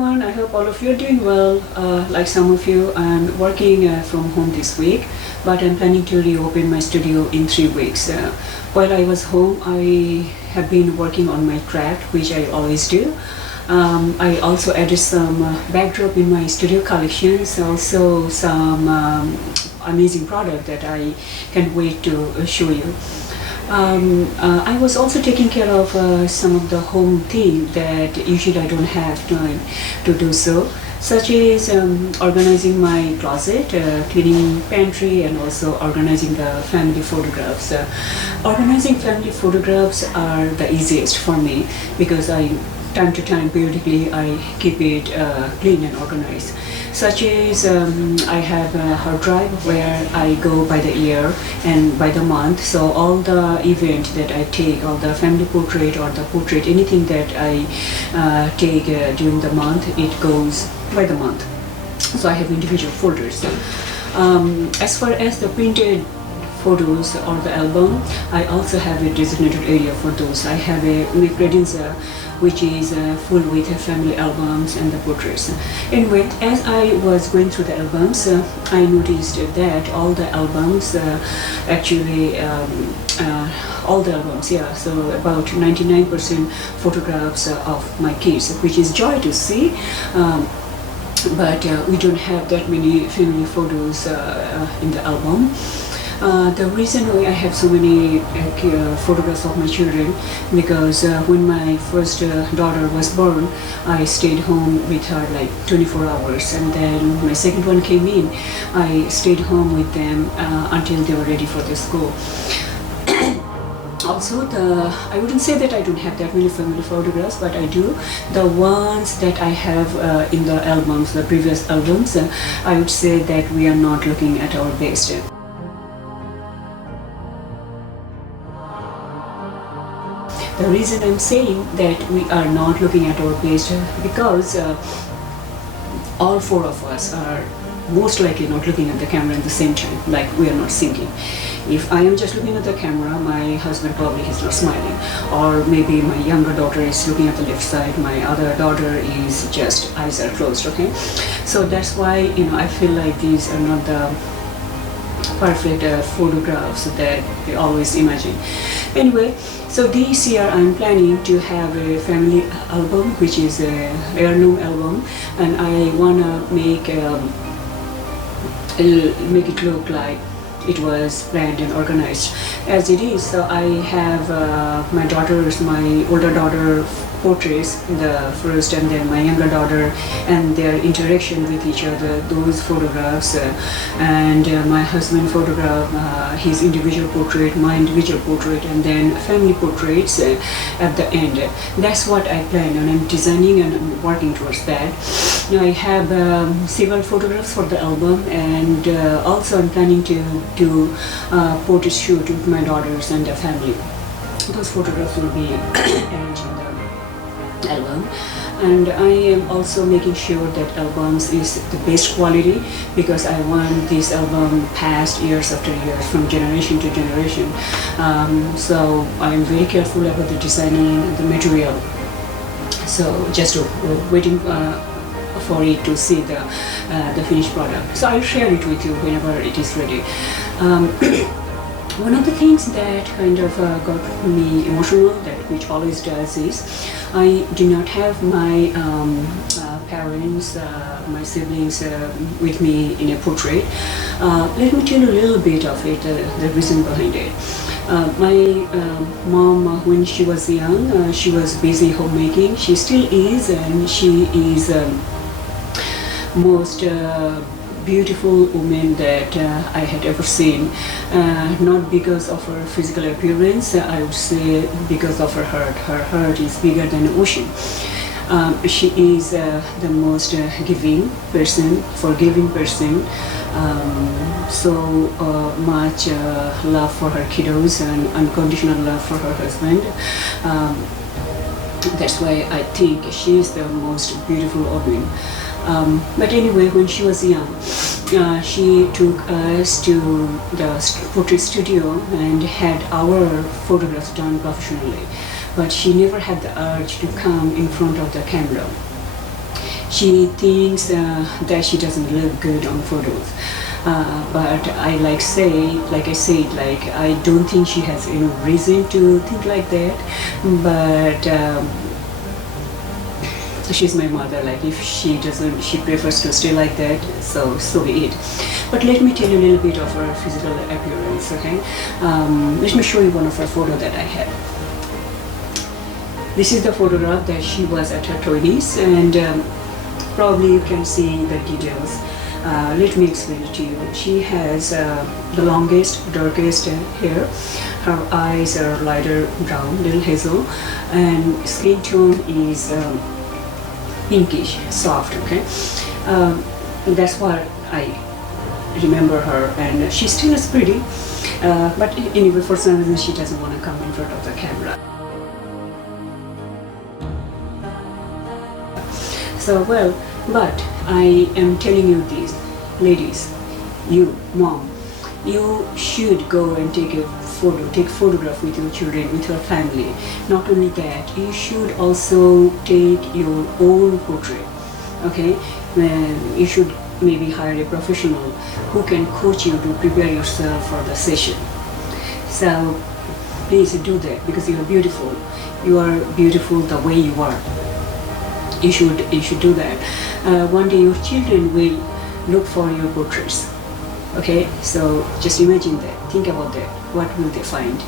everyone, I hope all of you are doing well. Like some of you, I'm working from home this week, but I'm planning to reopen my studio in 3 weeks. While I was home, I have been working on my craft, which I always do. I also added some backdrop in my studio collections, also some amazing product that I can't wait to show you. I was also taking care of some of the home things that usually I don't have time to do so, such as organizing my closet, cleaning pantry, and also organizing the family photographs. Organizing family photographs are the easiest for me because time to time, periodically, I keep it clean and organized. Such as I have a hard drive where I go by the year and by the month. So all the event that I take, all the family portrait or the portrait, anything that I take during the month, it goes by the month. So I have individual folders. As far as the printed photos or the album, I also have a designated area for those. I have a credenza which is full with family albums and the portraits. Anyway, as I was going through the albums, I noticed that all the albums so about 99% photographs of my kids, which is joy to see. But we don't have that many family photos in the album. The reason why I have so many photographs of my children, because when my first daughter was born, I stayed home with her like 24 hours, and then when my second one came in, I stayed home with them until they were ready for the school. Also, I wouldn't say that I don't have that many family photographs, but I do. The ones that I have in the albums, the previous albums, I would say that we are not looking at our best. The reason I'm saying that we are not looking at our best because all four of us are most likely not looking at the camera at the same time, like we are not syncing. If I am just looking at the camera, my husband probably is not smiling, or maybe my younger daughter is looking at the left side, my other daughter is just eyes are closed, okay? So that's why, I feel like these are not the perfect photographs that we always imagine. Anyway, so this year I'm planning to have a family album, which is a heirloom album, and I wanna make it look like it was planned and organized as it is. So I have my older daughter portraits, the first, and then my younger daughter and their interaction with each other, those photographs, and my husband photograph, his individual portrait, my individual portrait, and then family portraits at the end. That's what I plan, and I'm designing and I'm working towards that. Now I have several photographs for the album, and also I'm planning to do portrait shoot with my daughters and their family. Those photographs will be arranged in the album, and I am also making sure that albums is the best quality, because I want this album passed years after years, from generation to generation. So I'm very careful about the designing and the material. So just waiting for it to see the finished product. So I'll share it with you whenever it is ready. One of the things that kind of got me emotional, which always does, is I do not have my parents, my siblings with me in a portrait. Let me tell you a little bit of it, the reason behind it. My mom, when she was young, she was busy homemaking. She still is, and she is most beautiful woman that I had ever seen. Not because of her physical appearance, I would say because of her heart. Her heart is bigger than the ocean. She is the most giving person, forgiving person, so much love for her kiddos and unconditional love for her husband. That's why I think she is the most beautiful woman. But anyway, when she was young, she took us to the portrait studio and had our photographs done professionally. But she never had the urge to come in front of the camera. She thinks that she doesn't look good on photos. But like I said, like I don't think she has any reason to think like that. But she's my mother. Like if she doesn't, she prefers to stay like that. So be it. But let me tell you a little bit of her physical appearance. Okay, let me show you one of her photos that I have. This is the photograph that she was at her 20s, and probably you can see the details. Let me explain it to you. She has the longest, darkest hair. Her eyes are lighter brown, little hazel, and skin tone is pinkish, soft. Okay, that's what I remember her, and she still is pretty. But anyway, for some reason, she doesn't want to come in front of the camera. So well, but I am telling you this, ladies, you mom, you should go and take photograph with your children, with your family. Not only that, you should also take your own portrait. Okay, you should maybe hire a professional who can coach you to prepare yourself for the session. So please do that, because you are beautiful. You are beautiful the way you are. You should do that. One day your children will look for your portraits. Okay, so just imagine that. Think about that. What will they find?